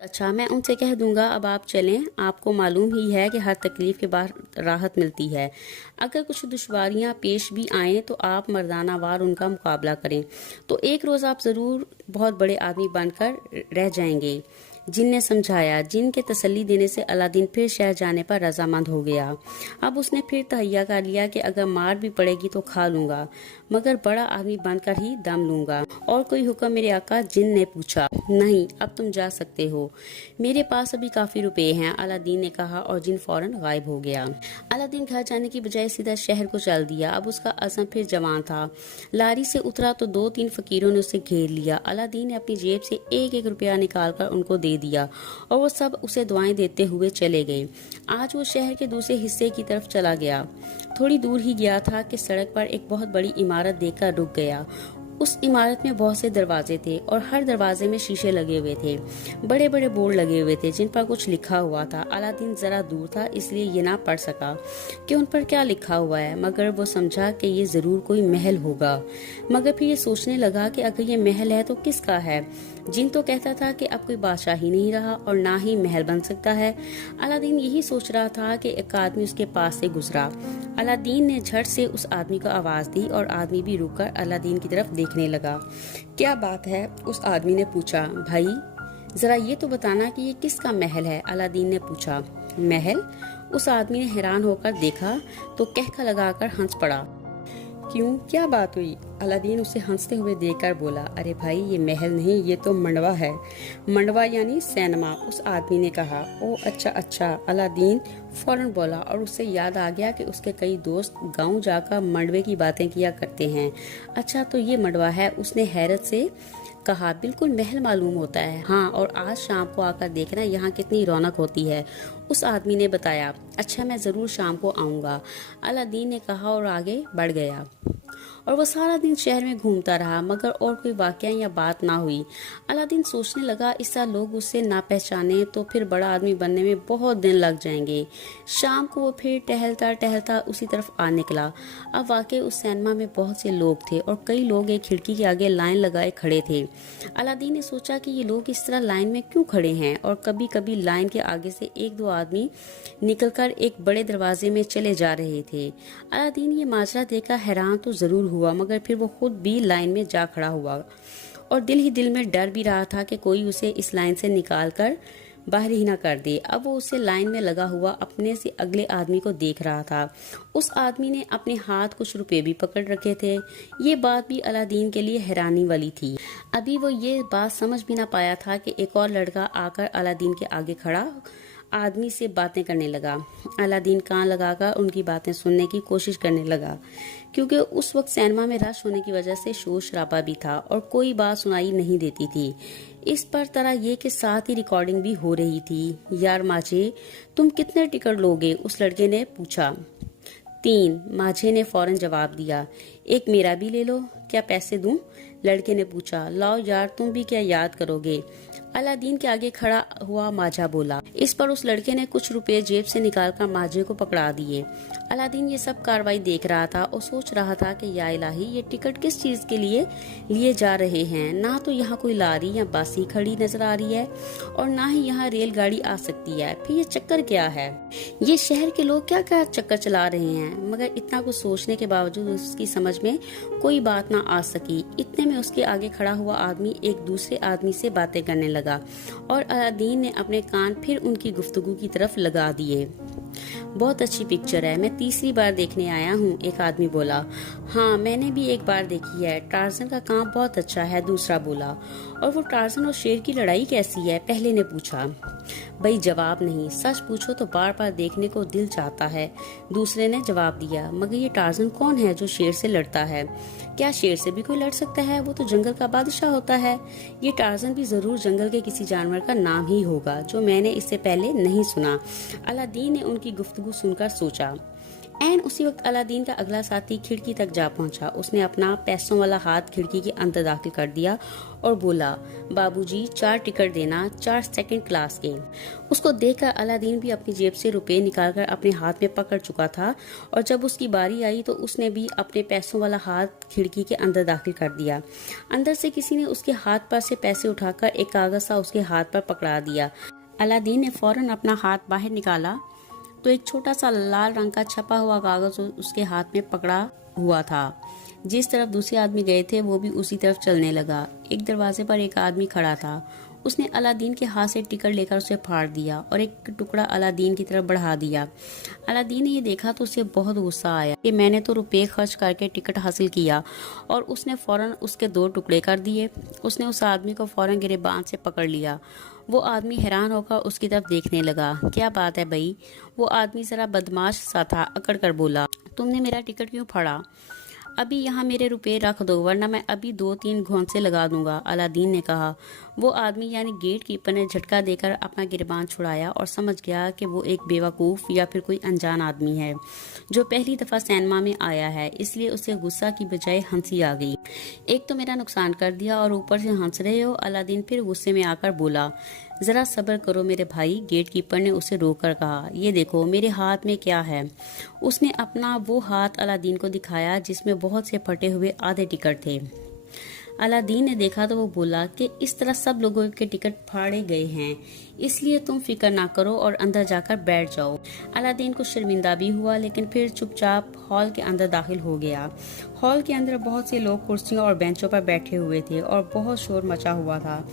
अच्छा, मैं उनसे कह दूंगा अब आप चलें। आपको मालूम ही है कि हर तकलीफ के बाद राहत मिलती है। अगर कुछ दुश्वारियां पेश भी आएं तो आप मर्दाना वार उनका मुकाबला करें, तो एक रोज़ आप ज़रूर बहुत बड़े आदमी बनकर रह जाएंगे। जिन ने समझाया। जिन के तसल्ली देने से अलादीन फिर शहर जाने पर रजामंद हो गया। अब उसने फिर तहैया कर लिया कि अगर मार भी पड़ेगी तो खा लूंगा, मगर बड़ा आदमी बनकर ही दम लूंगा। और कोई हुक्म मेरे आका? जिन ने पूछा। नहीं, अब तुम जा सकते हो, मेरे पास अभी काफी रुपए हैं, अलादीन ने कहा, और जिन फौरन गायब हो गया। अलादीन घर जाने की बजाय सीधा शहर को चल दिया। अब उसका अज़म फिर जवान था। लारी से उतरा तो 2-3 फकीरों ने उसे घेर लिया। अलादीन ने अपनी जेब से 1-1 रुपया निकालकर उनको दे दिया और वो सब उसे दुआएं देते हुए चले गए। आज वो शहर के दूसरे हिस्से की तरफ चला गया। थोड़ी दूर ही गया था कि सड़क पर एक बहुत बड़ी इमारत देखकर रुक गया। उस इमारत में बहुत से दरवाजे थे और हर दरवाजे में शीशे लगे हुए थे। बड़े बड़े बोर्ड लगे हुए थे जिन पर कुछ लिखा हुआ था। अलादीन जरा दूर था इसलिए ये ना पढ़ सका कि उन पर क्या लिखा हुआ है, मगर वो समझा कि ये जरूर कोई महल होगा। मगर फिर ये सोचने लगा कि अगर ये महल है तो किसका है। जिन तो कहता था कि अब कोई बादशाह ही नहीं रहा और ना ही महल बन सकता है। अलादीन यही सोच रहा था कि एक आदमी उसके पास से गुजरा। अलादीन ने झट से उस आदमी को आवाज दी और आदमी भी रुककर अलादीन की तरफ देखने लगा। क्या बात है? उस आदमी ने पूछा। भाई जरा ये तो बताना कि ये किसका महल है? अलादीन ने पूछा। महल? उस आदमी ने हैरान होकर देखा तो कहका लगाकर हंस पड़ा। क्यों, क्या बात हुई? अलादीन उसे हंसते हुए देखकर बोला। अरे भाई, ये महल नहीं, ये तो मंडवा है। मंडवा यानी सैनमा, उस आदमी ने कहा। ओ अच्छा अच्छा, अलादीन फौरन बोला और उससे याद आ गया कि उसके कई दोस्त गांव जाकर मंडवे की बातें किया करते हैं। अच्छा, तो ये मंडवा है? उसने हैरत से कहा। बिल्कुल महल मालूम होता है। हाँ, और आज शाम को आकर देखना यहाँ कितनी रौनक होती है, उस आदमी ने बताया। अच्छा, मैं जरूर शाम को आऊंगा, अलादीन ने कहा और आगे बढ़ गया। और वो सारा दिन शहर में घूमता रहा, मगर और कोई वाकया या बात ना हुई। अलादीन सोचने लगा, इस तरह लोग उससे ना पहचाने तो फिर बड़ा आदमी बनने में बहुत दिन लग जाएंगे। शाम को वो फिर टहलता टहलता उसी तरफ आ निकला। अब वाकई उस सिनेमा में बहुत से लोग थे और कई लोग एक खिड़की के आगे लाइन लगाए खड़े थे। अलादीन ने सोचा कि ये लोग इस तरह लाइन में क्यों खड़े हैं, और कभी कभी लाइन के आगे से 1-2 आदमी निकलकर एक बड़े दरवाजे में चले जा रहे थे। अलादीन ये माजरा देखकर हैरान तो जरूर हुआ, मगर फिर वो खुद भी लाइन में जा खड़ा हुआ और दिल ही दिल में डर भी रहा था कि कोई उसे इस लाइन से निकाल कर बाहर ही ना कर दे। अब वो उसे लाइन में लगा हुआ अपने से अगले आदमी को देख रहा था। उस आदमी ने अपने हाथ कुछ रुपए भी पकड़ रखे थे। ये बात भी अलादीन के लिए हैरानी वाली थी। अभी वो ये बात समझ भी ना पाया था कि एक और लड़का आकर अलादीन के आगे खड़ा आदमी से बातें करने लगा। अलादीन कान लगाकर उनकी बातें सुनने की कोशिश करने लगा, क्योंकि उस वक्त सिनेमा में रश होने की वजह से शोर शराबा भी था और कोई बात सुनाई नहीं देती थी। इस पर तरह ये कि साथ ही रिकॉर्डिंग भी हो रही थी। यार माजे, तुम कितने टिकट लोगे? उस लड़के ने पूछा। 3, माझे ने फौरन जवाब दिया। एक मेरा भी ले लो। क्या पैसे दूं? लड़के ने पूछा। लाओ यार, तुम भी क्या याद करोगे? अलादीन के आगे खड़ा हुआ माझा बोला। इस पर उस लड़के ने कुछ रुपए जेब से निकालकर माझे को पकड़ा दिए। अलादीन ये सब कार्रवाई देख रहा था और सोच रहा था कि या इलाही, ये टिकट किस चीज के लिए लिए जा रहे हैं? ना तो यहाँ कोई लारी या बासी खड़ी नजर आ रही है और ना ही यहाँ रेलगाड़ी आ सकती है। फिर ये चक्कर क्या है? ये शहर के लोग क्या क्या चक्कर चला रहे हैं? मगर इतना कुछ सोचने के बावजूद उसकी समझ में कोई बात ना आ सकी। इतने में उसके आगे खड़ा हुआ आदमी एक दूसरे आदमी से बातें करने लगा और अलादीन ने अपने कान फिर उनकी गुफ्तगू की तरफ लगा दिए। बहुत अच्छी पिक्चर है, मैं तीसरी बार देखने आया हूँ, एक आदमी बोला। हाँ, मैंने भी एक बार देखी है, टार्जन का काम बहुत अच्छा है, दूसरा बोला। और वो टार्जन और शेर की लड़ाई कैसी है? पहले ने पूछा। भाई जवाब नहीं, सच पूछो तो बार बार देखने को दिल चाहता है, दूसरे ने जवाब दिया। मगर ये टार्जन कौन है जो शेर से लड़ता है? क्या शेर से भी कोई लड़ सकता है? वो तो जंगल का बादशाह होता है। ये टार्जन भी जरूर जंगल के किसी जानवर का नाम ही होगा जो मैंने इससे पहले नहीं सुना। अलादीन ने उनकी गुफ्तगू सुनकर सोचा। ऐन उसी वक्त अलादीन का अगला साथी खिड़की तक जा पहुंचा। उसने अपना पैसों वाला हाथ खिड़की के अंदर दाखिल कर दिया और बोला, बाबूजी 4 टिकट देना, 4 सेकंड क्लास के। उसको देखकर अलादीन भी अपनी जेब से रुपए निकालकर अपने हाथ में पकड़ चुका था और जब उसकी बारी आई तो उसने भी अपने पैसों वाला हाथ खिड़की के अंदर दाखिल कर दिया। अंदर से किसी ने उसके हाथ पर से पैसे उठाकर एक कागज सा उसके हाथ पर पकड़ा दिया। अलादीन ने फौरन अपना हाथ बाहर निकाला तो एक छोटा सा लाल रंग का छपा हुआ कागज उसके हाथ में पकड़ा हुआ था। जिस तरफ दूसरे आदमी गए थे वो भी उसी तरफ चलने लगा। एक दरवाजे पर एक आदमी खड़ा था। उसने अलादीन के हाथ से टिकट लेकर उसे फाड़ दिया और एक टुकड़ा अलादीन की तरफ बढ़ा दिया। अलादीन ने ये देखा तो उसे बहुत गुस्सा आया कि मैंने तो रुपए खर्च करके टिकट हासिल किया, और उसने फौरन उसके 2 टुकड़े कर दिए। उसने उस आदमी को फौरन गिरेबान से पकड़ लिया। वो आदमी हैरान होकर उसकी तरफ देखने लगा। क्या बात है भाई? वो आदमी जरा बदमाश सा था, अकड़ कर बोला, तुमने मेरा टिकट क्यों फाड़ा? अभी यहाँ मेरे रुपए रख दो वरना मैं अभी 2-3 घौंसे लगा दूंगा, अलादीन ने कहा। वो आदमी यानी गेट कीपर ने झटका देकर अपना गिरबान छुड़ाया और समझ गया कि वो एक बेवकूफ़ या फिर कोई अनजान आदमी है जो पहली दफ़ा सैनमा में आया है, इसलिए उसे गुस्सा की बजाय हंसी आ गई। एक तो मेरा नुकसान कर दिया और ऊपर से हंस रहे हो? अलादीन फिर गुस्से में आकर बोला। जरा सब्र करो मेरे भाई, गेट कीपर ने उसे रोककर कहा। ये देखो मेरे हाथ में क्या है। उसने अपना वो हाथ अलादीन को दिखाया जिसमें बहुत से फटे हुए आधे टिकट थे। अलादीन ने देखा तो वो बोला कि इस तरह सब लोगों के टिकट फाड़े गए हैं, इसलिए तुम फिक्र ना करो और अंदर जाकर बैठ जाओ। अलादीन को शर्मिंदा भी हुआ लेकिन फिर चुपचाप हॉल के अंदर दाखिल हो गया। हॉल के अंदर बहुत से लोग कुर्सियों और बेंचों पर बैठे हुए थे और बहुत शोर मचा हुआ था।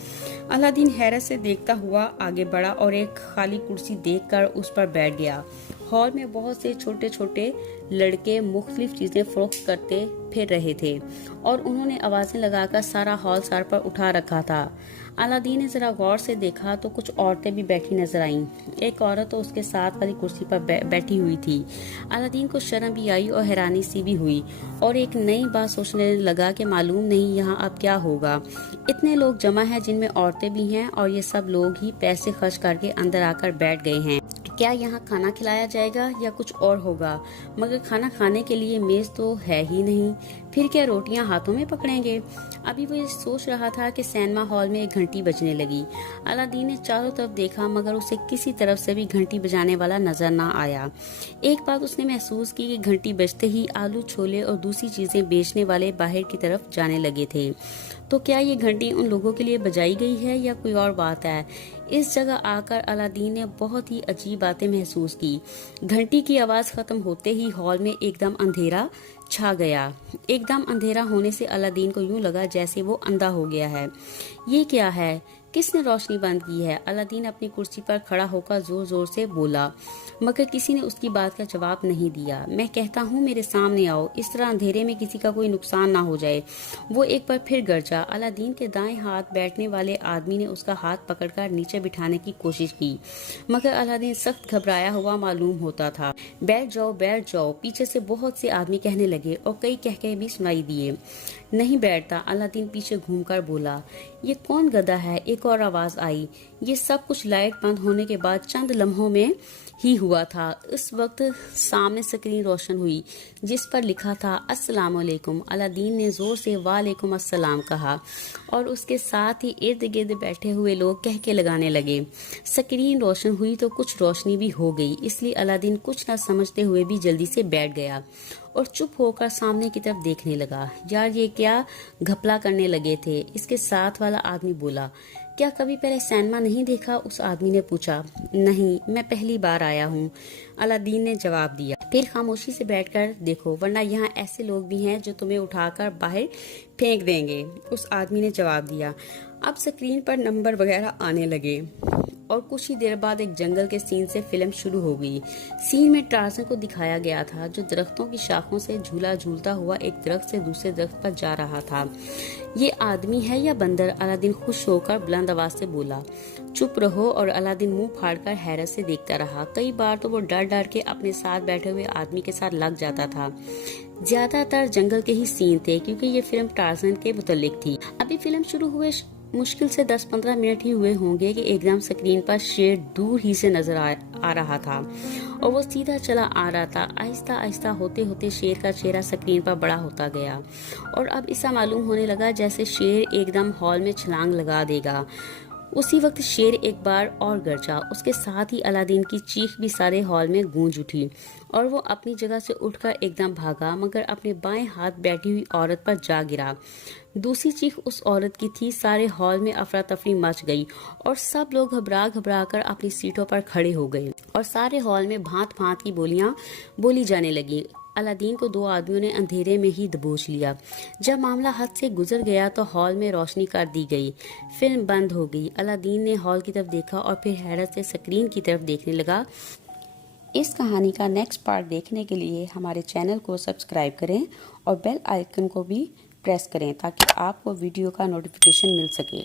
अलादीन हैरत से देखता हुआ आगे बढ़ा और एक खाली कुर्सी देखकर उस पर बैठ गया। हॉल में बहुत से छोटे छोटे लड़के मुख्तलिफ चीजें फरोख्त करते फिर रहे थे और उन्होंने आवाजें लगाकर सारा हॉल सर पर उठा रखा था। अलादीन ने जरा गौर से देखा तो कुछ औरतें भी बैठी नजर आईं। एक औरत तो उसके साथ वाली कुर्सी पर बैठी हुई थी। अलादीन को शर्म भी आई और हैरानी सी भी हुई और एक नई बात सोचने लगा कि मालूम नहीं यहाँ अब क्या होगा। इतने लोग जमा हैं जिनमें औरतें भी हैं और ये सब लोग ही पैसे खर्च करके अंदर आकर बैठ गए हैं। क्या यहाँ खाना खिलाया जाएगा या कुछ और होगा? मगर खाना खाने के लिए मेज तो है ही नहीं, फिर क्या रोटियां हाथों में पकड़ेंगे? अभी वो ये सोच रहा था कि सिनेमा हॉल में एक घंटी बजने लगी। अलादीन ने चारों तरफ देखा मगर उसे किसी तरफ से भी घंटी बजाने वाला नजर ना आया। एक बात उसने महसूस की कि घंटी बजते ही आलू छोले और दूसरी चीजें बेचने वाले बाहर की तरफ जाने लगे थे। तो क्या ये घंटी उन लोगों के लिए बजाई गई है या कोई और बात है? इस जगह आकर अलादीन ने बहुत ही अजीब बातें महसूस की। घंटी की आवाज खत्म होते ही हॉल में एकदम अंधेरा छा गया। एकदम अंधेरा होने से अलादीन को यूं लगा जैसे वो अंधा हो गया है। ये क्या है? किसने रोशनी बंद की है? अलादीन अपनी कुर्सी पर खड़ा होकर जोर जोर से बोला मगर किसी ने उसकी बात का जवाब नहीं दिया। मैं कहता हूँ मेरे सामने आओ, इस तरह अंधेरे में किसी का कोई नुकसान ना हो जाए। वो एक बार फिर गरजा। अलादीन के दाएं हाथ बैठने वाले आदमी ने उसका हाथ पकड़कर नीचे बिठाने की कोशिश की मगर अलादीन सख्त घबराया हुआ मालूम होता था। बैठ जाओ बैठ जाओ, पीछे से बहुत से आदमी कहने लगे और कई कहके भी सुनाई दिए। नहीं बैठता, अलादीन पीछे घूमकर बोला। ये कौन गधा है? एक और आवाज आई। ये सब कुछ लाइट बंद होने के बाद चंद लम्हों में ही हुआ था। इस वक्त सामने स्क्रीन रोशन हुई जिस पर लिखा था अस्सलाम वालेकुम। अलादीन ने जोर से वालेकुम अस्सलाम कहा और उसके साथ ही इर्द गिर्द बैठे हुए लोग कहके लगाने लगे। स्क्रीन रोशन हुई तो कुछ रोशनी भी हो गई, इसलिए अलादीन कुछ न समझते हुए भी जल्दी से बैठ गया और चुप होकर सामने की तरफ देखने लगा। यार ये क्या घपला करने लगे थे? इसके साथ वाला आदमी बोला। क्या कभी पहले सिनेमा नहीं देखा? उस आदमी ने पूछा। नहीं, मैं पहली बार आया हूँ, अलादीन ने जवाब दिया। फिर खामोशी से बैठकर देखो वरना यहाँ ऐसे लोग भी हैं जो तुम्हें उठाकर बाहर फेंक देंगे, उस आदमी ने जवाब दिया। अब स्क्रीन पर नंबर वगैरह आने लगे और कुछ ही देर बाद एक जंगल के सीन से फिल्म शुरू हो गई। सीन में टार्ज़न को दिखाया गया था जो दरख्तों की शाखों से झूला झूलता हुआ एक दरख्त से दूसरे दरख्त पर जा रहा था। ये आदमी है या बंदर? अलादीन खुश होकर बुलंद आवाज से बोला। चुप रहो, और अलादीन मुंह फाड़कर हैरत से देखता रहा। कई बार तो वो डर डर के अपने साथ बैठे हुए आदमी के साथ लग जाता था। ज्यादातर जंगल के ही सीन थे क्योंकि ये फिल्म टार्ज़न के मुतल्लिक थी। अभी फिल्म शुरू हुए मुश्किल से 10-15 मिनट ही हुए होंगे कि एकदम स्क्रीन पर शेर दूर ही से नजर आ रहा था और वो सीधा चला आ रहा था। आहिस्ता आहिस्ता होते होते शेर का चेहरा स्क्रीन पर बड़ा होता गया और अब ऐसा मालूम होने लगा जैसे शेर एकदम हॉल में छलांग लगा देगा। उसी वक्त शेर एक बार और गरजा, उसके साथ ही अलादीन की चीख भी सारे हॉल में गूंज उठी और वो अपनी जगह से उठकर एकदम भागा, मगर अपने बाएं हाथ बैठी हुई औरत पर जा गिरा। दूसरी चीख उस औरत की थी। सारे हॉल में अफरा तफरी मच गई और सब लोग घबरा घबरा कर अपनी सीटों पर खड़े हो गए और सारे हॉल में भांत भांत की बोलियां बोली जाने लगी। अलादीन को 2 आदमियों ने अंधेरे में ही दबोच लिया। जब मामला हद से गुजर गया तो हॉल में रोशनी कर दी गई। फिल्म बंद हो गई। अलादीन ने हॉल की तरफ देखा और फिर हैरत से स्क्रीन की तरफ देखने लगा। इस कहानी का नेक्स्ट पार्ट देखने के लिए हमारे चैनल को सब्सक्राइब करें और बेल आइकन को भी प्रेस करें ताकि आपको वीडियो का नोटिफिकेशन मिल सके।